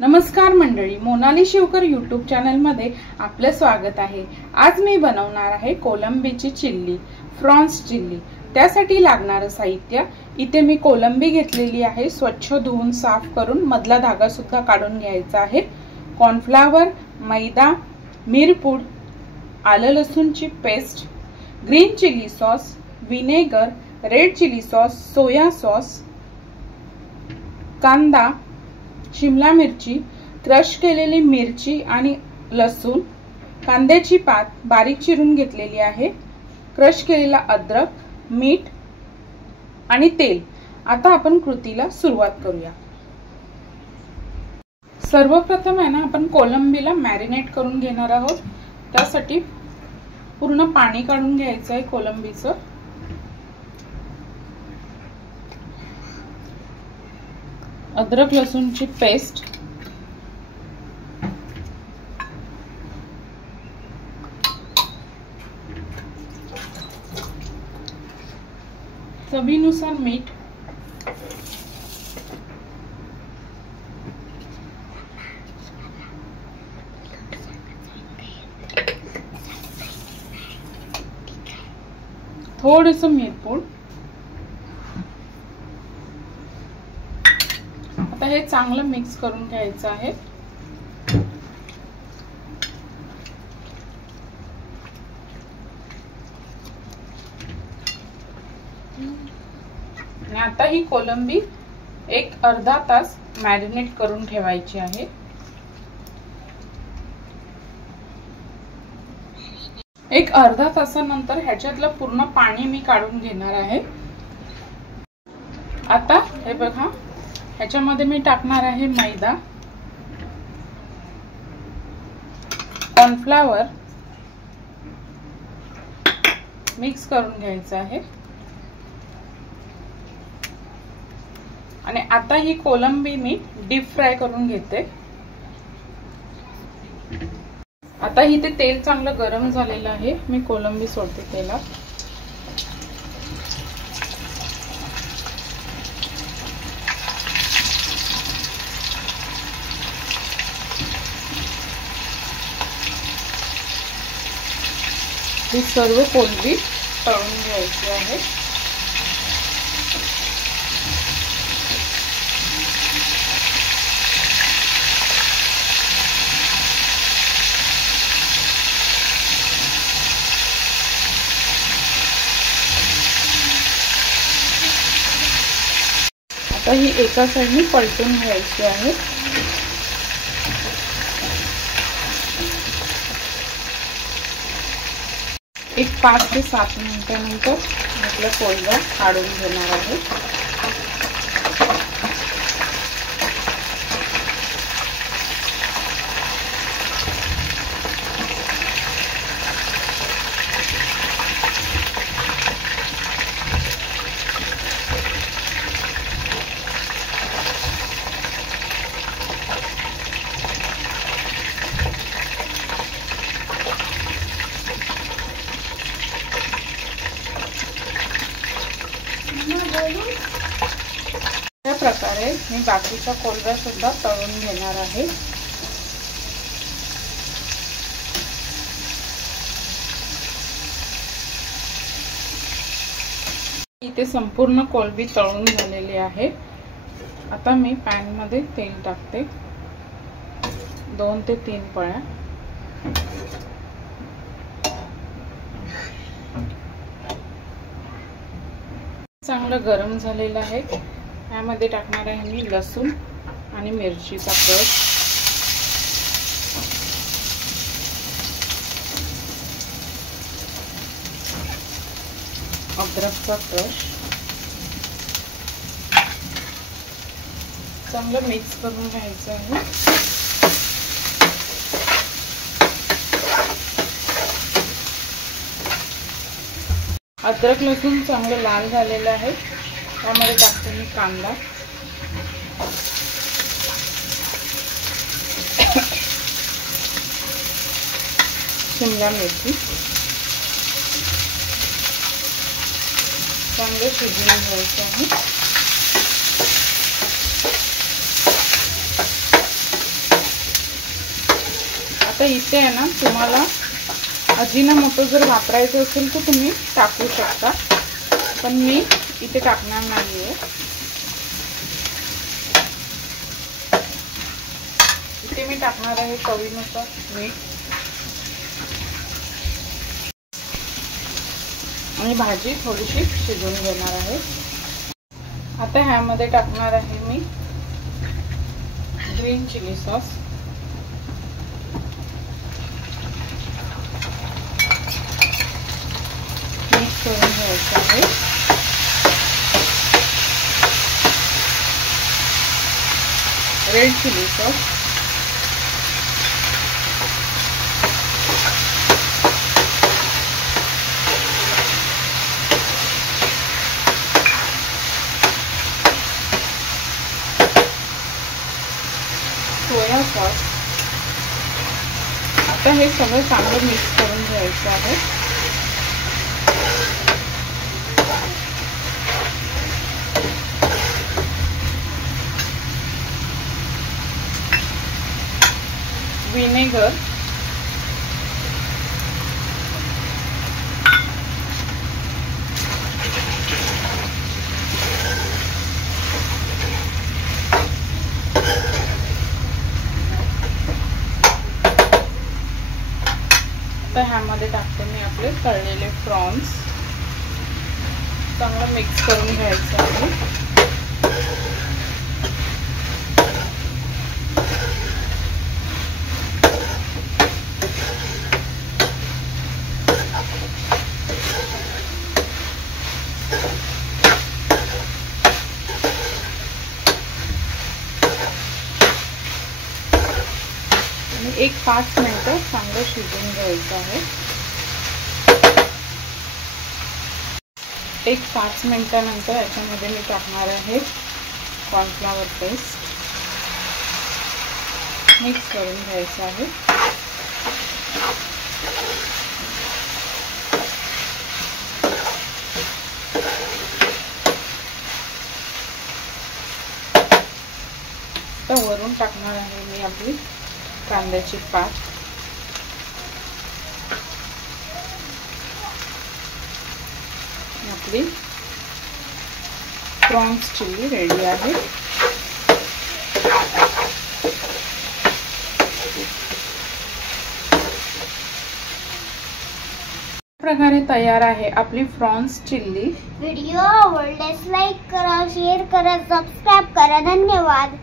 नमस्कार मंडळी, Monali Shivkar YouTube channel मध्ये आपले स्वागत आहे। आज मी बनवणार आहे कोलंबीची चिल्ली, फ्रॉन्स चिल्ली। त्यासाठी लागणारे साहित्य इथे मी कोलंबी घेतलेली आहे, स्वच्छ धुवून साफ करून मधला धागा सुद्धा काढून घ्यायचा आहे। कॉर्नफ्लॉवर, मैदा, मिरपूड, आलं लसूणची paste, green chilli sauce, vinegar, red chilli sauce, soya sauce, कांदा, शिमला मिरची, क्रश केलेली मिरची आणि लसूण, कांद्याची पात बारीक चिरून घेतलेली आहे, क्रश केलेला अद्रक, मीठ आणि तेल। आता आपण कृतीला सुरुवात करूया। सर्वप्रथम आहे ना, आपण कोलंबीला मॅरिनेट करून घेणार आहोत। त्यासाठी पूर्ण पाणी काढून घ्यायचं आहे कोलंबीचं। अद्रक लसूणची पेस्ट, चवीनुसार मीठ, थोडंसं मिरपूड। आता हे चांगलं मिक्स करून घ्यायचं आहे। आणि आता ही कोलंबी एक अर्धा तास मॅरिनेट करून ठेवायची आहे। एक अर्धा तासानंतर ह्याच्यातलं पूर्ण पाणी मी काढून घेणार आहे। आता हे बघा, ह्याच्यामध्ये मी टाकणार आहे मैदा, कॉर्नफ्लॉवर, मिक्स करून घ्यायचं आहे। आणि आता ही कोलंबी मी डीप फ्राय करून घेते। आता इथे तेल चांगलं गरम झालेलं आहे, मी कोलंबी सोडते तेलात। ही सर्व कोलंबी तळून घ्यायची आहे। आता ही एका साइडने पलटून घ्यायची आहे। एक 5 ते 7 मिनिटांनंतर आपला कोलंबा काढून घेणार आहे। या प्रकारे मी बाकीचा कोलंबा सुद्धा तळून घेणार आहे। इथे संपूर्ण कोलंबी तळून झालेली आहे। आता मी पॅन मध्ये तेल टाकते, 2 ते 3 पळ्या। चांगलं गरम झालेलं आहे। यामध्ये टाकणार आहे मी लसूण आणि मिरचीचा क्रश, अद्रकचा क्रश। चांगलं मिक्स करून घ्यायचं आहे। अद्रक लसूण चांगलं लाल झालेलं आहे। त्यामध्ये टाकते मी कांदा, शिमला मिरची, चांगलं शिजवून घ्यायचं आहे। आता इथे आहे ना, तुम्हाला अजिनोमोटो जर वापरायचं असेल तर तुम्ही टाकू शकता, पण मी इथे टाकणार नाहीये. इथे मी टाकणार आहे चवीनुसार मीठ आणि भाजी थोडीशी शिजवून घेणार आहे. आता ह्यामध्ये टाकणार आहे मी ग्रीन चिली सॉस. मिक्स करून घ्यायचं आहे. Red chilli sauce, soya sauce. आता हे सगळं चांगलं मिक्स करून घ्यायचं आहे. विनेगर, तर ह्यामध्ये टाकते मी आपले तळलेले प्रॉन्स. चांगलं मिक्स करून घ्यायचं आहे. एक 5 मिनिटं चांगलं शिजवून घ्यायचं आहे. एक 5 मिनिटानंतर याच्यामध्ये मी टाकणार आहे कॉर्नफ्लॉवर पेस्ट. मिक्स करून घ्यायचं आहे. तर वरून टाकणार आहे मी आपली कांद्याची पात. आपली प्रॉन्स चिल्ली रेडी आहे. प्रकारे तयार आहे आपली प्रॉन्स चिल्ली. व्हिडिओ आवडल्यास लाईक करा, शेअर करा, सबस्क्राईब करा. धन्यवाद.